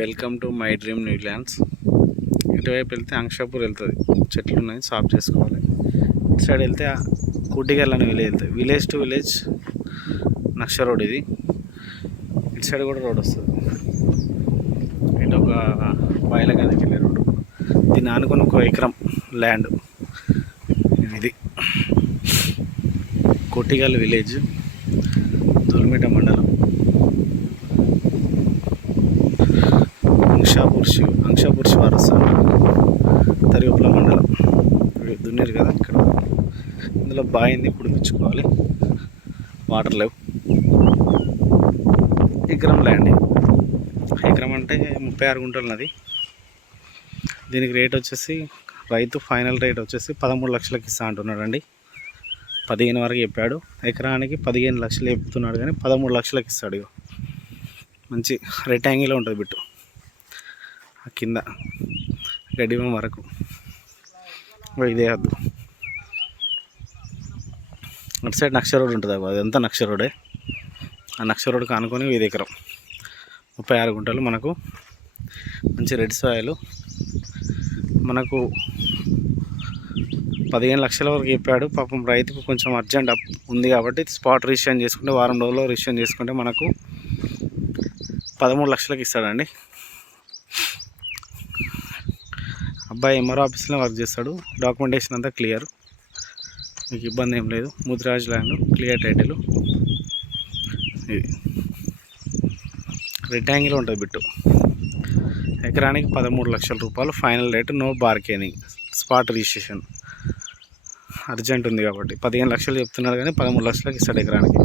Welcome to my dream Newlands. ఇటువైపు వెళ్తే అంక్షాపూర్ వెళ్తుంది, చెట్లు ఉన్నాయి, సాఫ్ చేసుకోవాలి. ఇటు సైడ్ వెళ్తే కుట్టిగల్ అని విలేజ్ వెళ్తుంది, విలేజ్ టు విలేజ్ నక్ష రోడ్ ఇది. ఇటు సైడ్ కూడా రోడ్ వస్తుంది, ఇటు ఒక బాయిల గదికి వెళ్ళే రోడ్డు. దీన్ని ఆనుకుని ఒక ఎకరం ల్యాండ్ ఇది. కుట్టిగల్ విలేజ్, దొల్మిట మండలం, అంక్షాపూర్ శివారస్, తరివేపుల మండలం. దున్నేరు కదా ఇక్కడ. ఇందులో బాయింది కుడిపించుకోవాలి, వాటర్ లేవు. ఎకరం ల్యాండ్, ఎకరం అంటే 36 గుంటలు ఉన్నది. దీనికి రేట్ వచ్చేసి రైతు ఫైనల్ రేట్ వచ్చేసి 13 లక్షలకి ఇస్తా అంటున్నాడండి. 15 వరకు చెప్పాడు, ఎకరానికి 15 లక్షలు చెప్తున్నాడు, కానీ 13 లక్షలకి ఇస్తాడు. మంచి రెక్టాంగిల్ ఉంటుంది బిట్టు, కింద గడ్డివం వరకు ఇదే వద్దు. అటు సైడ్ నక్ష రోడ్ ఉంటుంది, అదంతా నక్ష రోడే. ఆ నక్ష రోడ్కి ఆనుకొని 5 ఎకరం 36 గుంటలు. మనకు మంచి రెడ్ సాయిల్. మనకు 15 లక్షల వరకు చెప్పాడు. పాపం రైతుకు కొంచెం అర్జెంట్ ఉంది కాబట్టి స్పాట్ రిజిస్ట్రేషన్ చేసుకుంటే, వారం రోజుల్లో రిజిస్ట్రేషన్ చేసుకుంటే మనకు 13 లక్షలకి ఇస్తాడండి. అబ్బాయి ఎంఆర్ఓ ఆఫీస్లో వర్క్ చేస్తాడు. డాక్యుమెంటేషన్ అంతా క్లియర్, మీకు ఇబ్బంది ఏం లేదు. Mudiraj land, clear title. ఇది రెక్టాంగిల్ ఉంటుంది బిట్టు. ఎకరానికి 13 లక్షల రూపాయలు final rate, no bargaining, spot registration. Urgent ఉంది కాబట్టి 15 లక్షలు చెప్తున్నారు, కానీ 13 లక్షలకి ఇస్తాడు ఎకరానికి.